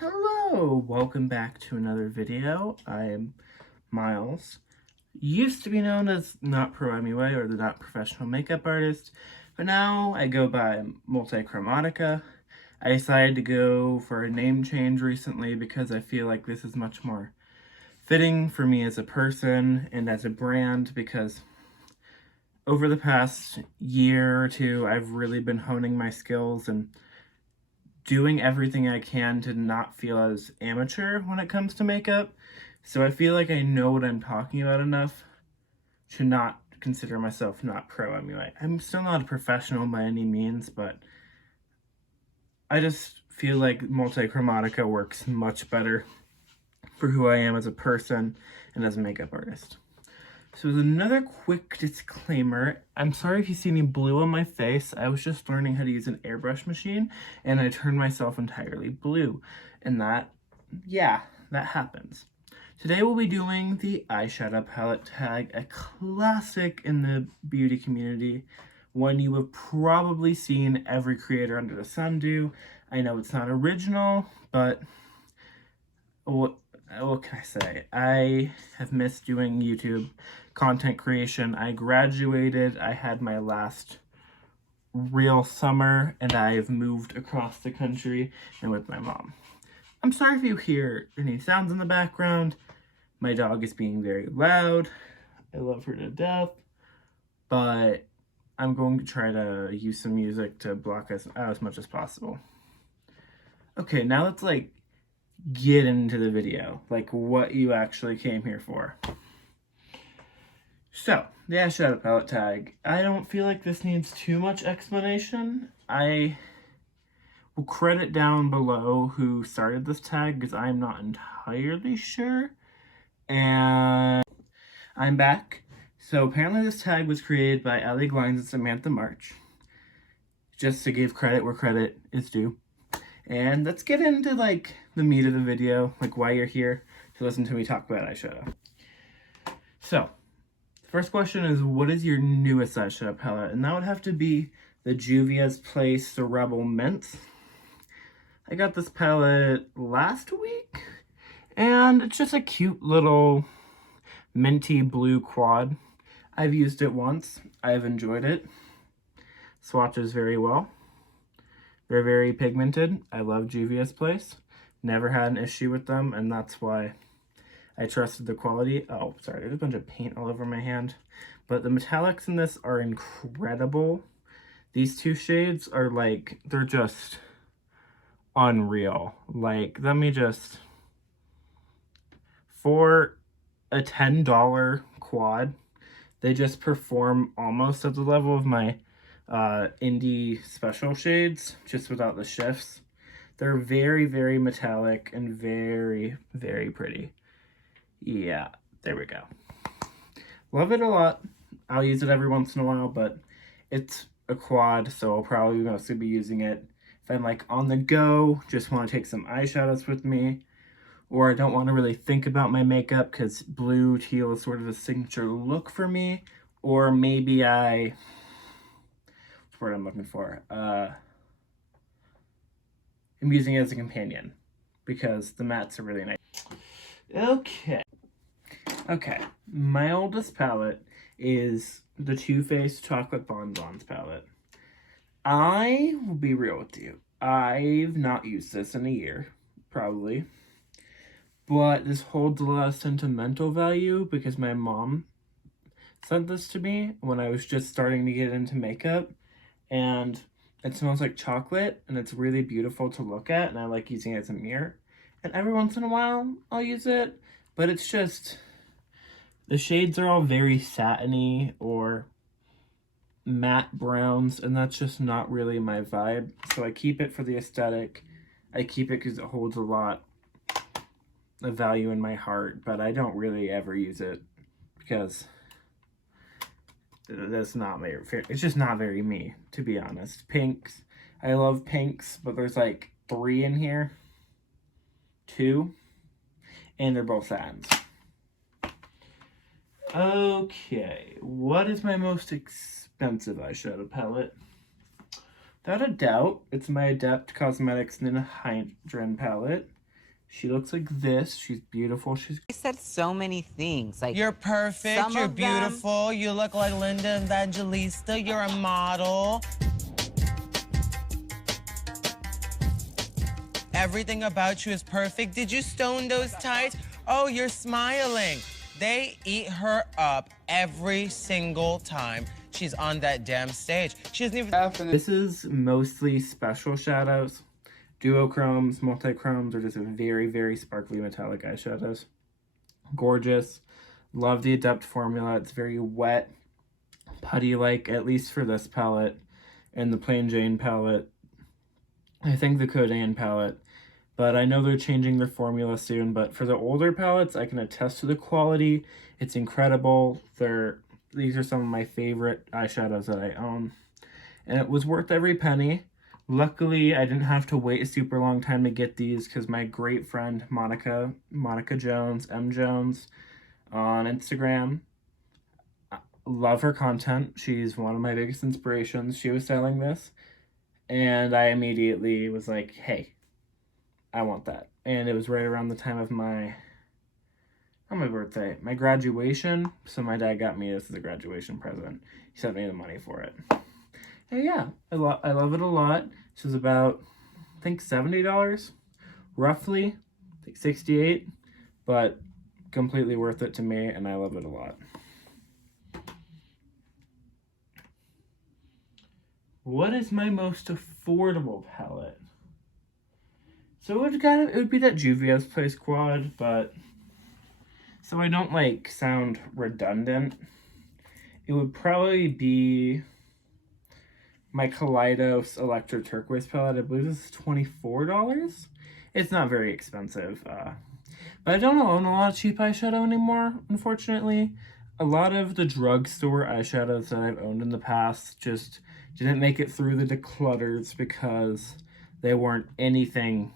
Hello, welcome back to another video. I'm Miles, used to be known as Not Pro MUA or the Not Professional Makeup Artist, but now I go by Multichromatica. I decided to go for a name change recently because I feel like this is much more fitting for me as a person and as a brand, because over the past year or two I've really been honing my skills and doing everything I can to not feel as amateur when it comes to makeup. So I feel like I know what I'm talking about enough to not consider myself not pro MUA. I'm still not a professional by any means, but I just feel like Multichromatica works much better for who I am as a person and as a makeup artist. So as another quick disclaimer, I'm sorry if you see any blue on my face. I was just learning how to use an airbrush machine and I turned myself entirely blue. And that happens. Today we'll be doing the Eyeshadow Palette Tag, a classic in the beauty community, one you have probably seen every creator under the sun do. I know it's not original, but what can I say? I have missed doing YouTube content creation. I graduated, I had my last real summer, and I have moved across the country and with my mom. I'm sorry if you hear any sounds in the background. My dog is being very loud. I love her to death, but I'm going to try to use some music to block us out as much as possible. Okay, now let's get into the video, what you actually came here for. So, the Eyeshadow Palette Tag. I don't feel like this needs too much explanation. I will credit down below who started this tag because I'm not entirely sure. And I'm back. So apparently this tag was created by Allie, Glines, and Samantha March. Just to give credit where credit is due. And let's get into the meat of the video, why you're here to listen to me talk about eyeshadow. So, the first question is, what is your newest eyeshadow palette? And that would have to be the Juvia's Place the Rebel Mint. I got this palette last week, and it's just a cute little minty blue quad. I've used it once. I've enjoyed it. Swatches very well. They're very pigmented. I love Juvia's Place. Never had an issue with them, and that's why I trusted the quality. Oh, sorry, there's a bunch of paint all over my hand. But the metallics in this are incredible. These two shades are they're just unreal. Let me just... For a $10 quad, they just perform almost at the level of my indie special shades, just without the shifts. They're very, very metallic and very, very pretty. Yeah, there we go. Love it a lot. I'll use it every once in a while, but it's a quad, so I'll probably mostly be using it if I'm on the go, just want to take some eyeshadows with me, or I don't want to really think about my makeup because blue teal is sort of a signature look for me, or maybe what's the word I'm looking for? I'm using it as a companion because the mattes are really nice. Okay, my oldest palette is the Too Faced Chocolate Bonbons palette. I will be real with you. I've not used this in a year, probably. But this holds a lot of sentimental value because my mom sent this to me when I was just starting to get into makeup. And it smells like chocolate, and it's really beautiful to look at, and I like using it as a mirror. And every once in a while, I'll use it, but it's just... The shades are all very satiny or matte browns, and that's just not really my vibe. So I keep it for the aesthetic. I keep it because it holds a lot of value in my heart, but I don't really ever use it because that's not my favorite. It's just not very me, to be honest. Pinks. I love pinks, but there's 3 in here. 2. And they're both satins. Okay, what is my most expensive eyeshadow palette? Without a doubt, it's my Adept Cosmetics Ninja Hydran palette. She looks like this. She's beautiful. She's... I said so many things. Like, you're perfect, you're beautiful, them... you look like Linda Evangelista, you're a model. Everything about you is perfect. Did you stone those tights? Oh, you're smiling. They eat her up every single time she's on that damn stage. She doesn't even... This is mostly special shadows. Duochromes, multi-chromes, or just very, very sparkly metallic eyeshadows. Gorgeous. Love the Adept formula. It's very wet, putty-like, at least for this palette. And the Plain Jane palette. I think the Codan palette. But I know they're changing their formula soon. But for the older palettes, I can attest to the quality. It's incredible. These are some of my favorite eyeshadows that I own. And it was worth every penny. Luckily, I didn't have to wait a super long time to get these because my great friend Monica Jones, M. Jones, on Instagram, love her content. She's one of my biggest inspirations. She was selling this, and I immediately was like, hey, I want that. And it was right around the time of my birthday, my graduation. So my dad got me this as a graduation present. He sent me the money for it. And yeah, I love it a lot. This is about, I think, $70, roughly, I think $68, but completely worth it to me, and I love it a lot. What is my most affordable palette? So it would be that Juvia's Place Quad, but so I don't like sound redundant, it would probably be my Kaleidos Electro Turqoise palette. I believe this is $24. It's not very expensive, but I don't own a lot of cheap eyeshadow anymore, unfortunately. A lot of the drugstore eyeshadows that I've owned in the past just didn't make it through the declutters because they weren't anything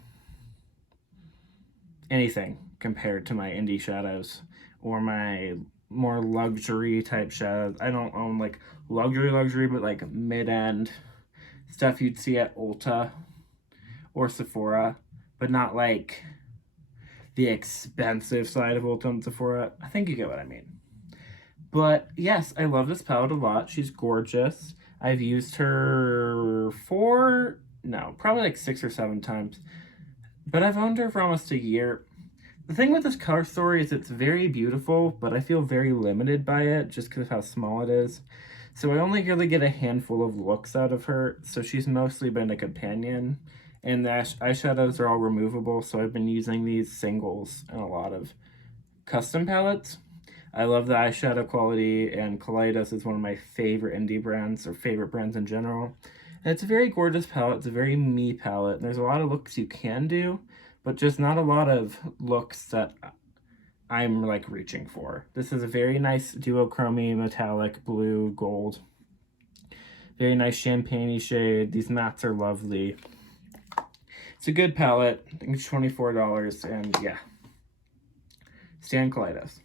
compared to my indie shadows or my more luxury type shadows. I don't own like luxury, but like mid-end stuff you'd see at Ulta or Sephora, but not like the expensive side of Ulta and Sephora. I think you get what I mean. But yes, I love this palette a lot. She's gorgeous. I've used her probably like 6 or 7 times, but I've owned her for almost a year. The thing with this color story is it's very beautiful, but I feel very limited by it just because of how small it is. So I only really get a handful of looks out of her, so she's mostly been a companion. And the eyeshadows are all removable, so I've been using these singles in a lot of custom palettes. I love the eyeshadow quality, and Kaleidos is one of my favorite indie brands, or favorite brands in general. And it's a very gorgeous palette. It's a very me palette. And there's a lot of looks you can do, but just not a lot of looks that I'm like reaching for. This is a very nice duochrome metallic blue gold. Very nice champagne-y shade. These mattes are lovely. It's a good palette. I think it's $24, and yeah. Stan Kaleidos.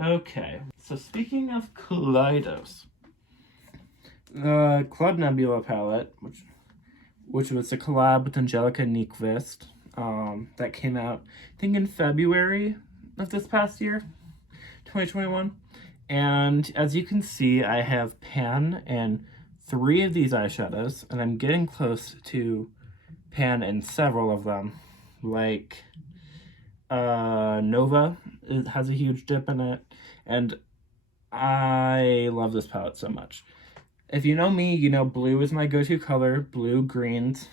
Okay, so speaking of Kaleidos, the Club Nebula palette, which was a collab with Angelica and Nyqvist, that came out, I think, in February of this past year, 2021. And as you can see, I have pan and 3 of these eyeshadows, and I'm getting close to pan in several of them, like Nova. It has a huge dip in it, and I love this palette so much. If you know me, you know blue is my go-to color. Blue, greens,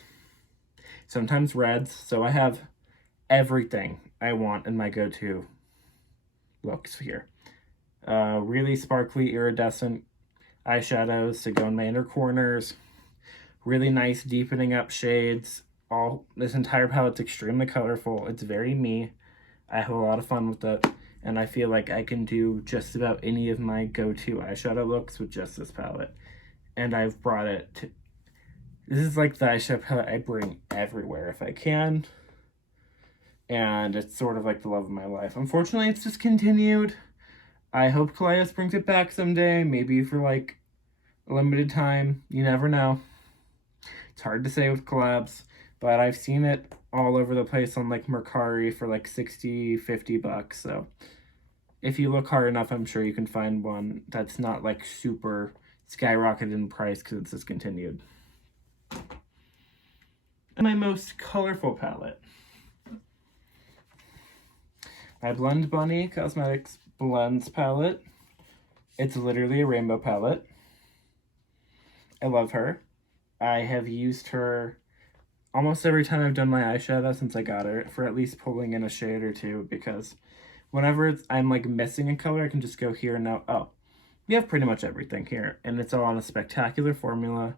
sometimes reds. So I have everything I want in my go-to looks here. Really sparkly, iridescent eyeshadows to go in my inner corners. Really nice deepening up shades. This entire palette's extremely colorful. It's very me. I have a lot of fun with it, and I feel like I can do just about any of my go-to eyeshadow looks with just this palette. And I've brought it to... This is like the eyeshadow palette I bring everywhere if I can. And it's sort of like the love of my life. Unfortunately, it's discontinued. I hope Kaleidos brings it back someday. Maybe for like a limited time. You never know. It's hard to say with collabs, but I've seen it all over the place on like Mercari for like 60, 50 bucks. So if you look hard enough, I'm sure you can find one that's not like super skyrocketed in price because it's discontinued. And my most colorful palette. My Blend Bunny Cosmetics Blends palette. It's literally a rainbow palette. I love her. I have used her almost every time I've done my eyeshadow since I got her, for at least pulling in a shade or two, because whenever I'm like missing a color, I can just go here and now, oh, we have pretty much everything here, and it's all on a spectacular formula.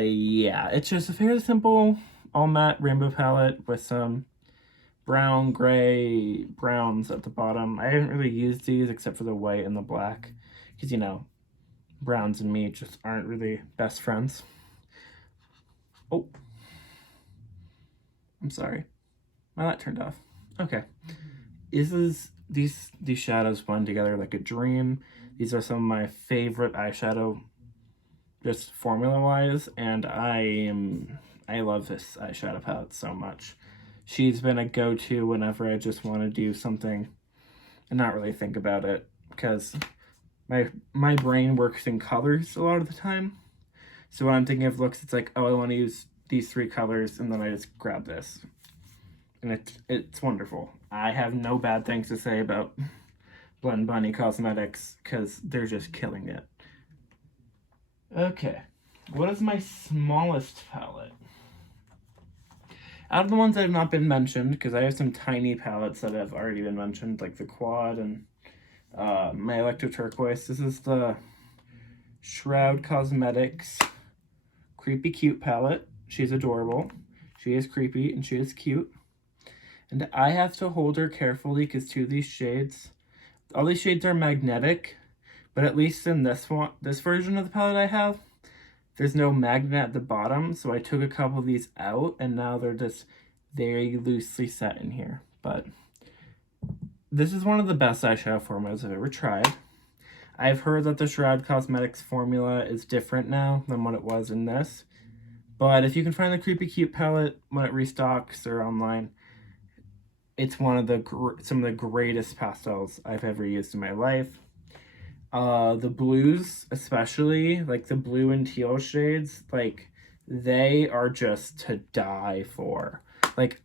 Yeah, it's just a fairly simple all matte rainbow palette with some brown, gray, browns at the bottom. I haven't really used these except for the white and the black, because, you know, browns and me just aren't really best friends. Oh, I'm sorry. My light turned off. Okay. These shadows blend together like a dream. These are some of my favorite eyeshadow, just formula-wise, and I love this eyeshadow palette so much. She's been a go-to whenever I just want to do something and not really think about it, because my brain works in colors a lot of the time. So when I'm thinking of looks, it's like, oh, I want to use these 3 colors, and then I just grab this. And it's wonderful. I have no bad things to say about Blend Bunny Cosmetics, because they're just killing it. Okay, what is my smallest palette? Out of the ones that have not been mentioned, because I have some tiny palettes that have already been mentioned, like the Quad and my Electro Turqoise. This is the Shroud Cosmetics Creepy Cute palette. She's adorable. She is creepy and she is cute. And I have to hold her carefully because 2 of these shades, all these shades are magnetic, but at least in this version of the palette I have, there's no magnet at the bottom, so I took a couple of these out, and now they're just very loosely set in here. But this is one of the best eyeshadow formulas I've ever tried. I've heard that the Shroud Cosmetics formula is different now than what it was in this. But if you can find the Creepy Cute palette when it restocks or online, it's one of the some of the greatest pastels I've ever used in my life. The blues, especially, like the blue and teal shades, like, they are just to die for. Like,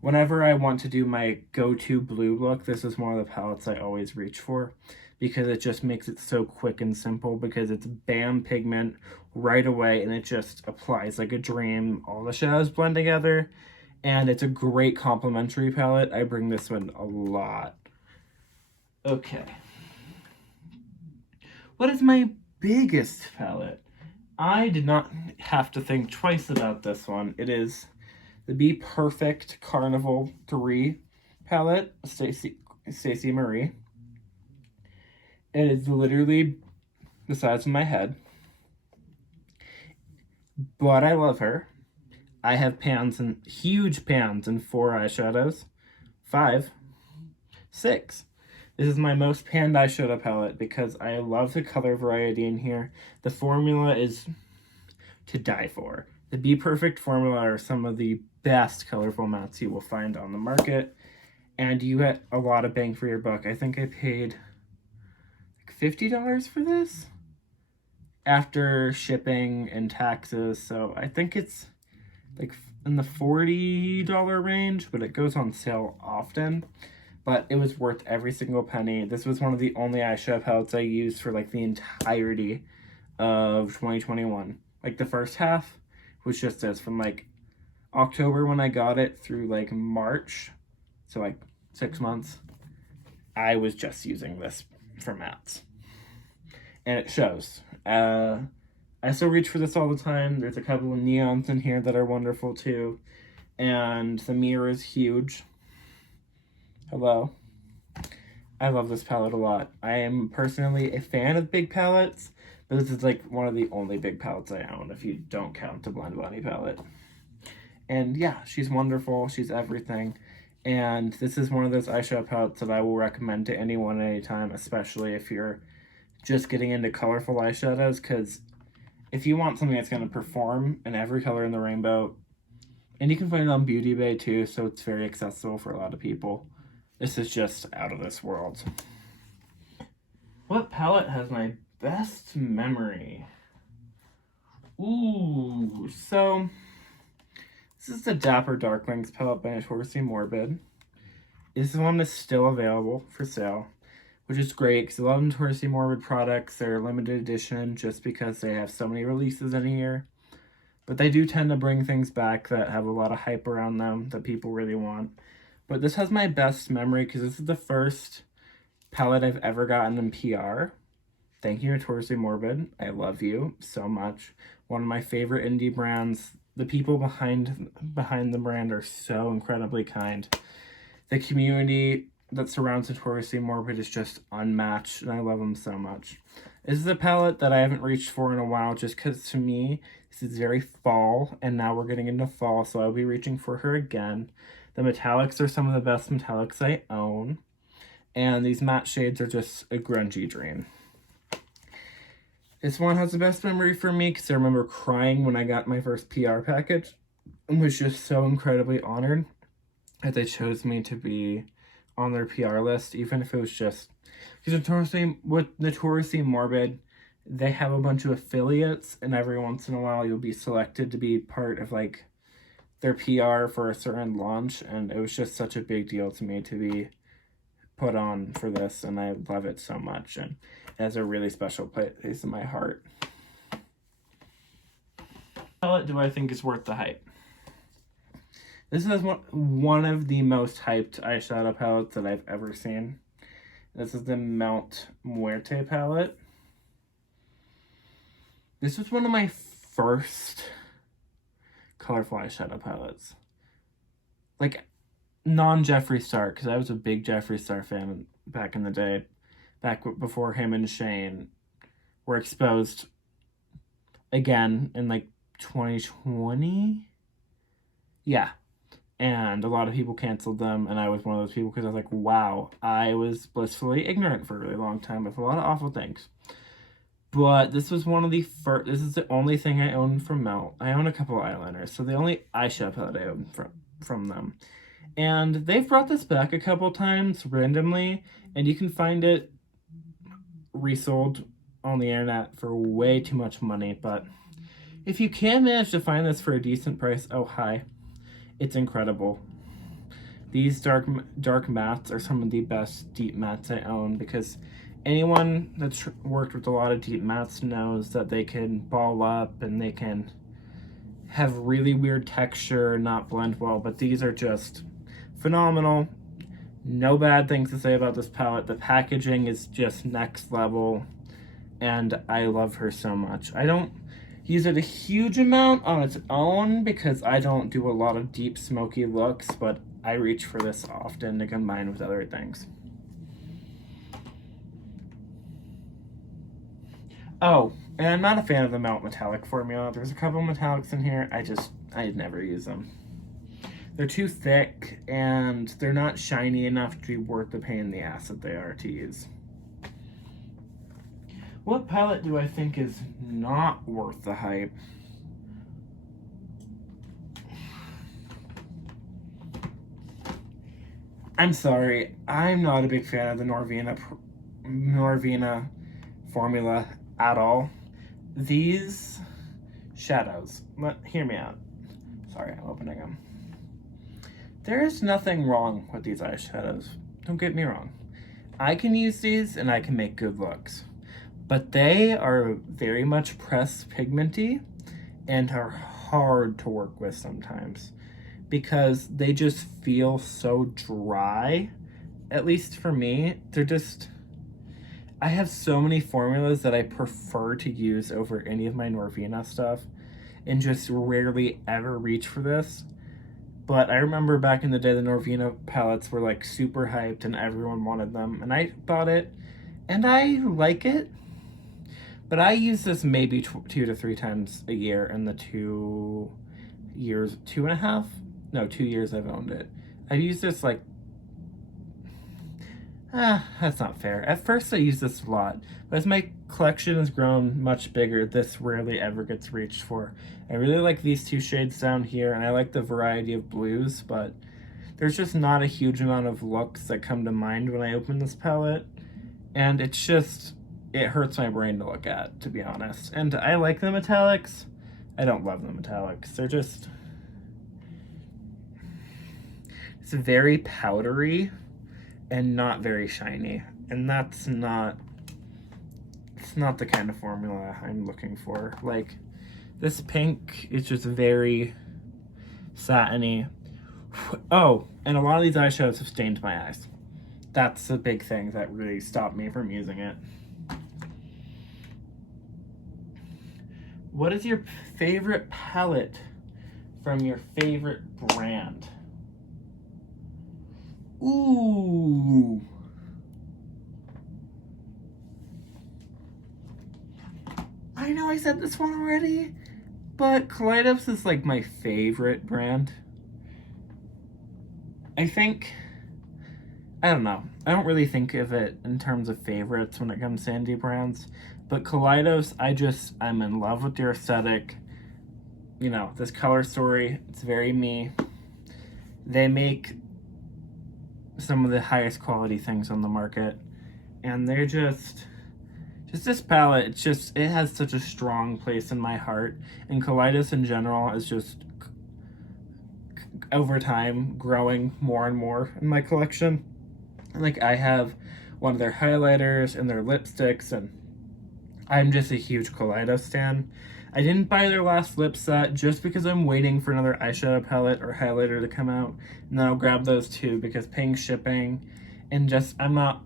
whenever I want to do my go-to blue look, this is one of the palettes I always reach for, because it just makes it so quick and simple, because it's bam pigment right away, and it just applies like a dream. All the shadows blend together, and it's a great complementary palette. I bring this one a lot. Okay. What is my biggest palette? I did not have to think twice about this one. It is the Bperfect Carnival 3 palette, Stacey Marie. It is literally the size of my head, but I love her. I have huge pans and 4 eyeshadows, 5, 6. This is my most panned eyeshadow palette because I love the color variety in here. The formula is to die for. The Bperfect formula are some of the best colorful mattes you will find on the market, and you get a lot of bang for your buck. I think I paid like $50 for this after shipping and taxes, so I think it's like in the $40 range, but it goes on sale often. But it was worth every single penny. This was one of the only eyeshadow palettes I used for like the entirety of 2021. Like the first half was just this, from like October when I got it through like March, so like 6 months, I was just using this for mattes. And it shows. I still reach for this all the time. There's a couple of neons in here that are wonderful too. And the mirror is huge. Hello. I love this palette a lot. I am personally a fan of big palettes, but this is like one of the only big palettes I own, if you don't count the Blend Bunny palette. And yeah, she's wonderful. She's everything. And this is one of those eyeshadow palettes that I will recommend to anyone anytime, especially if you're just getting into colorful eyeshadows, because if you want something that's going to perform in every color in the rainbow, and you can find it on Beauty Bay too, so it's very accessible for a lot of people. This is just out of this world. What palette has my best memory? Ooh, so this is the Dapper Darklings palette by Notoriously Morbid. This one is still available for sale, which is great because a lot of Notoriously Morbid products are limited edition just because they have so many releases in a year. But they do tend to bring things back that have a lot of hype around them that people really want. But this has my best memory because this is the first palette I've ever gotten in PR. Thank you, Notoriously Morbid. I love you so much. One of my favorite indie brands. The people behind the brand are so incredibly kind. The community that surrounds Notoriously Morbid is just unmatched, and I love them so much. This is a palette that I haven't reached for in a while, just because to me, this is very fall, and now we're getting into fall, so I'll be reaching for her again. The metallics are some of the best metallics I own, and these matte shades are just a grungy dream. This one has the best memory for me because I remember crying when I got my first PR package and was just so incredibly honored that they chose me to be on their PR list, even if it was just because Notoriously Morbid, they have a bunch of affiliates, and every once in a while you'll be selected to be part of like their PR for a certain launch, and it was just such a big deal to me to be put on for this, and I love it so much, and it has a really special place in my heart. What palette do I think is worth the hype? This is one of the most hyped eyeshadow palettes that I've ever seen. This is the Melt Muerte palette. This was one of my first colorful eyeshadow palettes. Like, non-Jeffree Star, because I was a big Jeffree Star fan back in the day. Back before him and Shane were exposed again in like 2020. Yeah. And a lot of people canceled them, and I was one of those people because I was like, wow, I was blissfully ignorant for a really long time of a lot of awful things. But this was one of the first, this is the only thing I own from Melt. I own a couple of eyeliners, so the only eyeshadow palette I own from them. And they've brought this back a couple times randomly, and you can find it resold on the internet for way too much money. But if you can manage to find this for a decent price, oh hi, it's incredible. These dark mattes are some of the best deep mattes I own, because anyone that's worked with a lot of deep mattes knows that they can ball up and they can have really weird texture, not blend well, but these are just phenomenal. No bad things to say about this palette. The packaging is just next level, and I love her so much. I don't use it a huge amount on its own because I don't do a lot of deep smoky looks, but I reach for this often to combine with other things. Oh, and I'm not a fan of the Melt Metallic formula. There's a couple metallics in here. I never use them. They're too thick, and they're not shiny enough to be worth the pain in the ass that they are to use. What palette do I think is not worth the hype? I'm sorry, I'm not a big fan of the Norvina formula at all. These shadows, hear me out. Sorry, I'm opening them. There is nothing wrong with these eyeshadows. Don't get me wrong. I can use these and I can make good looks. But they are very much pressed pigmenty and are hard to work with sometimes because they just feel so dry. At least for me, they're just... I have so many formulas that I prefer to use over any of my Norvina stuff and just rarely ever reach for this. But I remember back in the day, the Norvina palettes were like super hyped and everyone wanted them. And I bought it and I like it. But I use this maybe 2 to 3 times a year in the 2 years, 2.5? No, 2 years I've owned it. I've used this like, that's not fair. At first I used this a lot, but as my collection has grown much bigger, this rarely ever gets reached for. I really like these two shades down here, and I like the variety of blues, but there's just not a huge amount of looks that come to mind when I open this palette. And it's just, it hurts my brain to look at, to be honest. And I like the metallics. I don't love the metallics. They're just, it's very powdery and not very shiny. And that's not, it's not the kind of formula I'm looking for. Like, this pink is just very satiny. Oh, and a lot of these eyeshadows have stained my eyes. That's the big thing that really stopped me from using it. What is your favorite palette from your favorite brand? Ooh. I know I said this one already, but Kaleidos is like my favorite brand. I think, I don't know. I don't really think of it in terms of favorites when it comes to indie brands, but Kaleidos, I'm in love with their aesthetic. You know, this color story, it's very me. They make some of the highest quality things on the market, and they're just this palette, it has such a strong place in my heart, and Kaleidos in general is just over time growing more and more in my collection. Like, I have one of their highlighters and their lipsticks, and I'm just a huge Kaleidos stan. I didn't buy their last lip set just because I'm waiting for another eyeshadow palette or highlighter to come out, and then I'll grab those too because paying shipping, and just, I'm not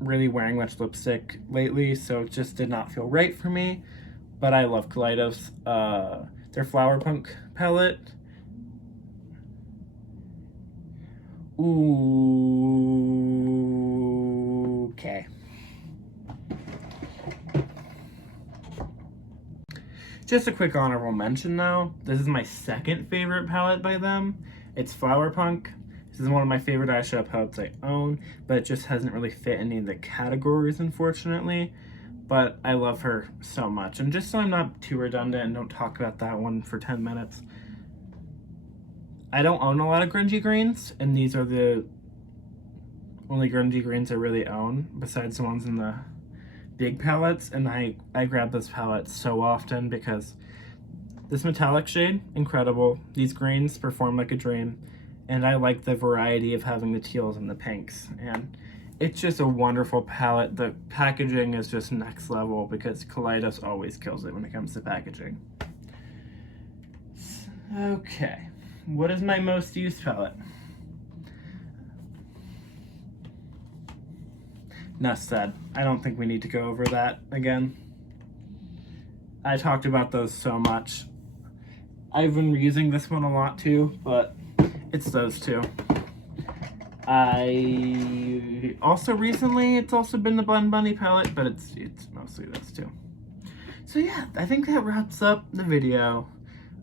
really wearing much lipstick lately, so it just did not feel right for me. But I love Kaleidos. Their Flower Punk palette. Ooh, okay. Just a quick honorable mention though. This is my second favorite palette by them. It's Flower Punk. This is one of my favorite eyeshadow palettes I own, but it just hasn't really fit any of the categories, unfortunately. But I love her so much. And just so I'm not too redundant and don't talk about that one for 10 minutes, I don't own a lot of grungy greens, and these are the only grungy greens I really own, besides the ones in the big palettes, and I grab this palette so often because this metallic shade, incredible. These greens perform like a dream, and I like the variety of having the teals and the pinks, and it's just a wonderful palette. The packaging is just next level because Kaleidos always kills it when it comes to packaging. Okay, what is my most used palette? Enough said. I don't think we need to go over that again. I talked about those so much. I've been using this one a lot too, but it's those two. I also recently, it's also been the Blend Bunny palette, but it's mostly those two. So yeah, I think that wraps up the video.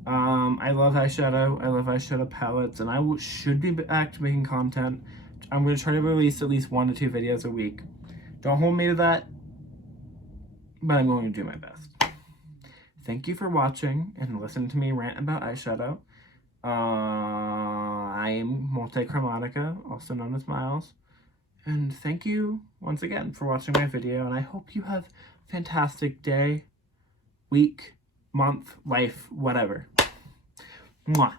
I love eyeshadow. I love eyeshadow palettes, and I should be back to making content. I'm going to try to release at least 1 to 2 videos a week. Don't hold me to that, but I'm going to do my best. Thank you for watching and listening to me rant about eyeshadow. I am Multichromatica, also known as Miles. And thank you once again for watching my video, and I hope you have a fantastic day, week, month, life, whatever. Mwah.